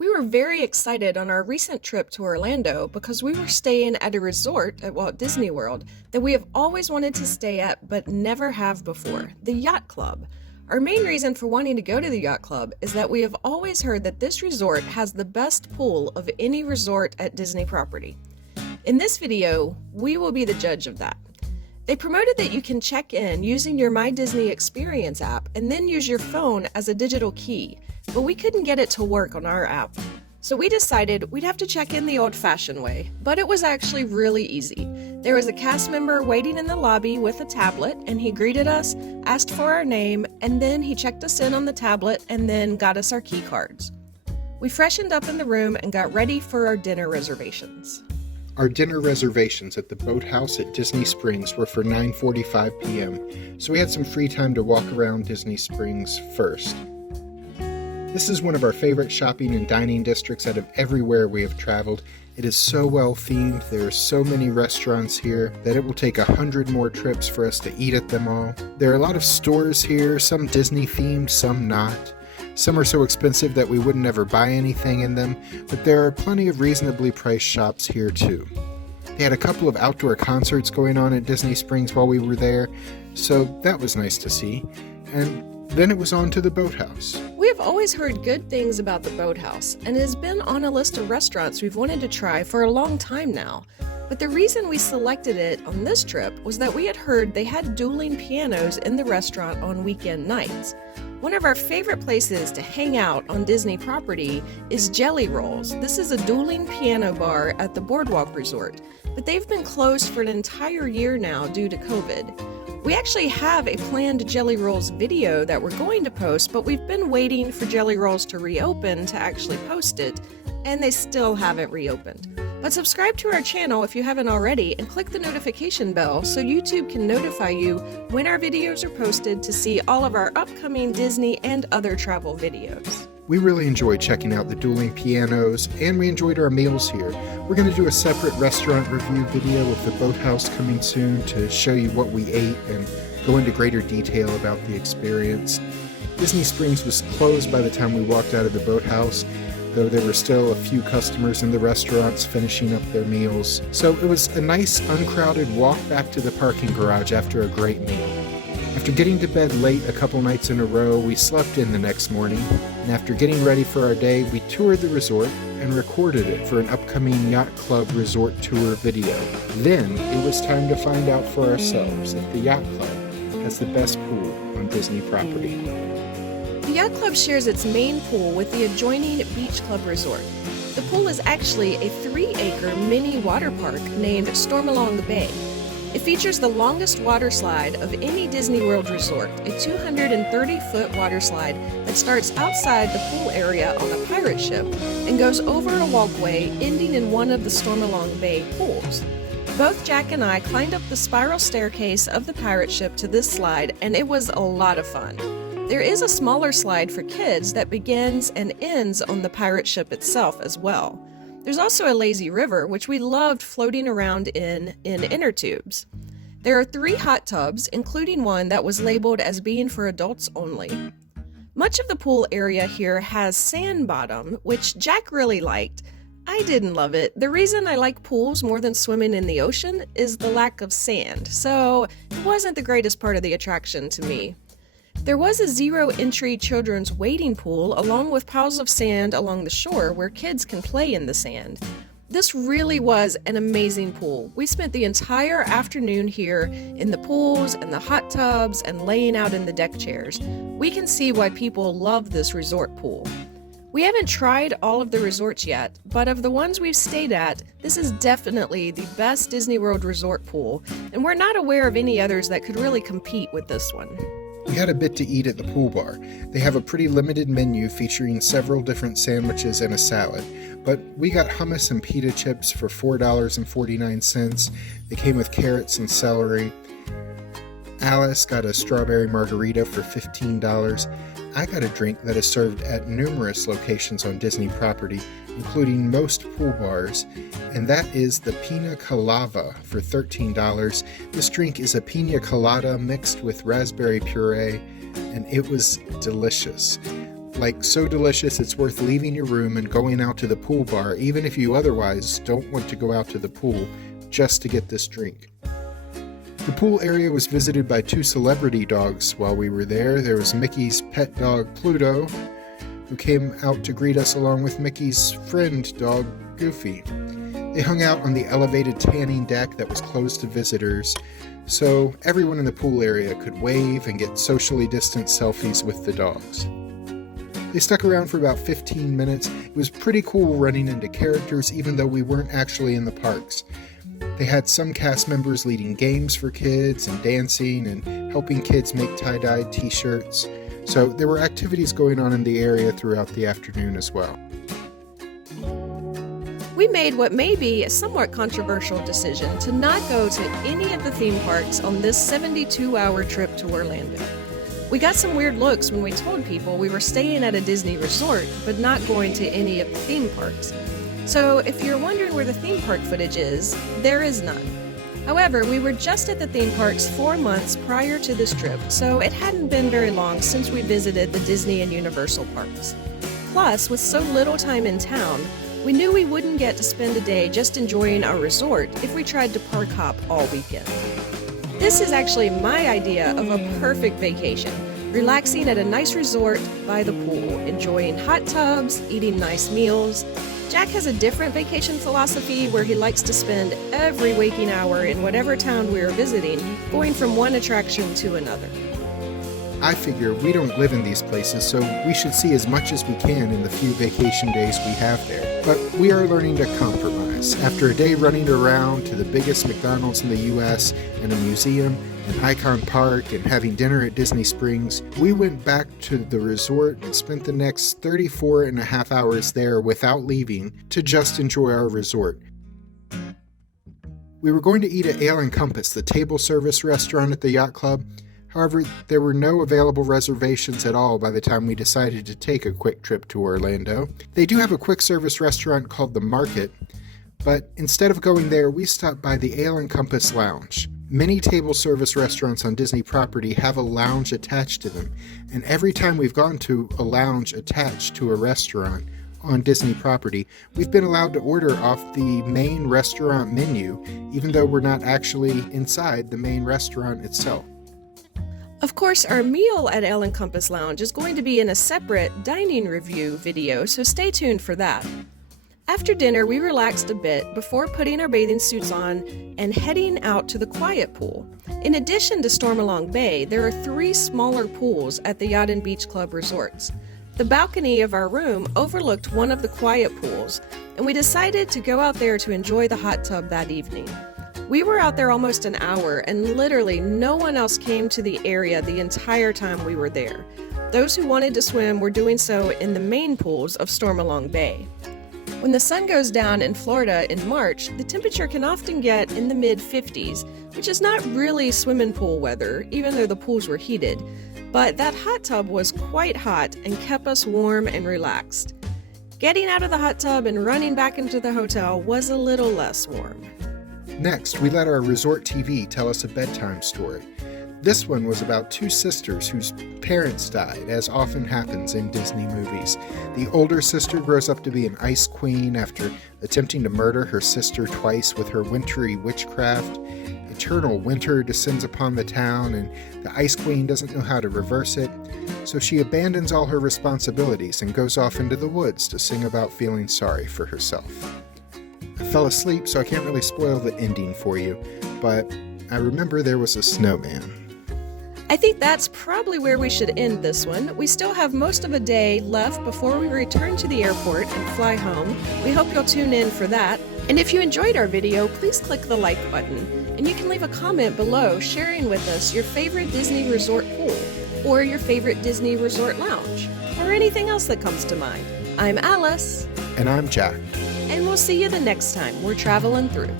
We were very excited on our recent trip to Orlando because we were staying at a resort at Walt Disney World that we have always wanted to stay at but never have before, the Yacht Club. Our main reason for wanting to go to the Yacht Club is that we have always heard that this resort has the best pool of any resort at Disney property. In this video, we will be the judge of that. They promoted that you can check in using your My Disney Experience app and then use your phone as a digital key, but we couldn't get it to work on our app. So we decided we'd have to check in the old-fashioned way, but it was actually really easy. There was a cast member waiting in the lobby with a tablet, and he greeted us, asked for our name, and then he checked us in on the tablet and then got us our key cards. We freshened up in the room and got ready for our dinner reservations. Our dinner reservations at the Boathouse at Disney Springs were for 9:45 p.m., so we had some free time to walk around Disney Springs first. This is one of our favorite shopping and dining districts out of everywhere we have traveled. It is so well themed, there are so many restaurants here that it will take 100 more trips for us to eat at them all. There are a lot of stores here, some Disney themed, some not. Some are so expensive that we wouldn't ever buy anything in them, but there are plenty of reasonably priced shops here too. They had a couple of outdoor concerts going on at Disney Springs while we were there, so that was nice to see. And then it was on to the Boathouse. We have always heard good things about the Boathouse, and it has been on a list of restaurants we've wanted to try for a long time now. But the reason we selected it on this trip was that we had heard they had dueling pianos in the restaurant on weekend nights. One of our favorite places to hang out on Disney property is Jelly Rolls. This is a dueling piano bar at the Boardwalk Resort, but they've been closed for an entire year now due to COVID. We actually have a planned Jelly Rolls video that we're going to post, but we've been waiting for Jelly Rolls to reopen to actually post it, and they still haven't reopened. But subscribe to our channel if you haven't already and click the notification bell so YouTube can notify you when our videos are posted to see all of our upcoming Disney and other travel videos. We really enjoyed checking out the dueling pianos, and we enjoyed our meals here. We're going to do a separate restaurant review video with the Boathouse coming soon to show you what we ate and go into greater detail about the experience. Disney Springs was closed by the time we walked out of the Boathouse, though there were still a few customers in the restaurants finishing up their meals. So it was a nice, uncrowded walk back to the parking garage after a great meal. After getting to bed late a couple nights in a row, we slept in the next morning, and after getting ready for our day, we toured the resort and recorded it for an upcoming Yacht Club Resort tour video. Then it was time to find out for ourselves if the Yacht Club has the best pool on Disney property. The Yacht Club shares its main pool with the adjoining Beach Club Resort. The pool is actually a 3-acre mini water park named Storm Along the Bay. It features the longest water slide of any Disney World resort, a 230-foot water slide that starts outside the pool area on a pirate ship and goes over a walkway ending in one of the Storm Along Bay pools. Both Jack and I climbed up the spiral staircase of the pirate ship to this slide, and it was a lot of fun. There is a smaller slide for kids that begins and ends on the pirate ship itself as well. There's also a lazy river, which we loved floating around in inner tubes. There are 3 hot tubs, including one that was labeled as being for adults only. Much of the pool area here has sand bottom, which Jack really liked. I didn't love it. The reason I like pools more than swimming in the ocean is the lack of sand, so it wasn't the greatest part of the attraction to me. There was a zero-entry children's wading pool along with piles of sand along the shore where kids can play in the sand. This really was an amazing pool. We spent the entire afternoon here in the pools and the hot tubs and laying out in the deck chairs. We can see why people love this resort pool. We haven't tried all of the resorts yet, but of the ones we've stayed at, this is definitely the best Disney World resort pool, and we're not aware of any others that could really compete with this one. We had a bit to eat at the pool bar. They have a pretty limited menu featuring several different sandwiches and a salad, but we got hummus and pita chips for $4.49. They came with carrots and celery. Alice got a strawberry margarita for $15. I got a drink that is served at numerous locations on Disney property, including most pool bars, and that is the Pina Colada for $13. This drink is a pina colada mixed with raspberry puree, and it was delicious. Like, so delicious it's worth leaving your room and going out to the pool bar, even if you otherwise don't want to go out to the pool, just to get this drink. The pool area was visited by 2 celebrity dogs while we were there. There was Mickey's pet dog, Pluto, who came out to greet us along with Mickey's friend dog, Goofy. They hung out on the elevated tanning deck that was closed to visitors, so everyone in the pool area could wave and get socially distanced selfies with the dogs. They stuck around for about 15 minutes. It was pretty cool running into characters even though we weren't actually in the parks. They had some cast members leading games for kids and dancing and helping kids make tie-dyed t-shirts. So there were activities going on in the area throughout the afternoon as well. We made what may be a somewhat controversial decision to not go to any of the theme parks on this 72-hour trip to Orlando. We got some weird looks when we told people we were staying at a Disney resort but not going to any of the theme parks. So if you're wondering where the theme park footage is, there is none. However, we were just at the theme parks 4 months prior to this trip, so it hadn't been very long since we visited the Disney and Universal parks. Plus, with so little time in town, we knew we wouldn't get to spend a day just enjoying our resort if we tried to park hop all weekend. This is actually my idea of a perfect vacation. Relaxing at a nice resort by the pool, enjoying hot tubs, eating nice meals. Jack has a different vacation philosophy where he likes to spend every waking hour in whatever town we are visiting, going from one attraction to another. I figure we don't live in these places, so we should see as much as we can in the few vacation days we have there. But we are learning to compromise. After a day running around to the biggest McDonald's in the US and a museum, an Icon Park, and having dinner at Disney Springs, we went back to the resort and spent the next 34 and a half hours there without leaving to just enjoy our resort. We were going to eat at Ale and Compass, the table service restaurant at the Yacht Club. However, there were no available reservations at all by the time we decided to take a quick trip to Orlando. They do have a quick service restaurant called The Market, but instead of going there, we stopped by the Ale and Compass Lounge. Many table service restaurants on Disney property have a lounge attached to them, and every time we've gone to a lounge attached to a restaurant on Disney property, we've been allowed to order off the main restaurant menu, even though we're not actually inside the main restaurant itself. Of course, our meal at Ale and Compass Lounge is going to be in a separate dining review video, so stay tuned for that. After dinner, we relaxed a bit before putting our bathing suits on and heading out to the Quiet Pool. In addition to Stormalong Bay, there are 3 smaller pools at the Yacht and Beach Club resorts. The balcony of our room overlooked one of the Quiet Pools, and we decided to go out there to enjoy the hot tub that evening. We were out there almost an hour, and literally no one else came to the area the entire time we were there. Those who wanted to swim were doing so in the main pools of Stormalong Bay. When the sun goes down in Florida in March, the temperature can often get in the mid-50s, which is not really swimming pool weather, even though the pools were heated. But that hot tub was quite hot and kept us warm and relaxed. Getting out of the hot tub and running back into the hotel was a little less warm. Next, we let our resort TV tell us a bedtime story. This one was about 2 sisters whose parents died, as often happens in Disney movies. The older sister grows up to be an ice queen after attempting to murder her sister twice with her wintry witchcraft. Eternal winter descends upon the town, and the ice queen doesn't know how to reverse it, so she abandons all her responsibilities and goes off into the woods to sing about feeling sorry for herself. I fell asleep, so I can't really spoil the ending for you, but I remember there was a snowman. I think that's probably where we should end this one. We still have most of a day left before we return to the airport and fly home. We hope you'll tune in for that. And if you enjoyed our video, please click the like button. And you can leave a comment below sharing with us your favorite Disney resort pool, or your favorite Disney resort lounge, or anything else that comes to mind. I'm Alice. And I'm Jack. And we'll see you the next time we're traveling through.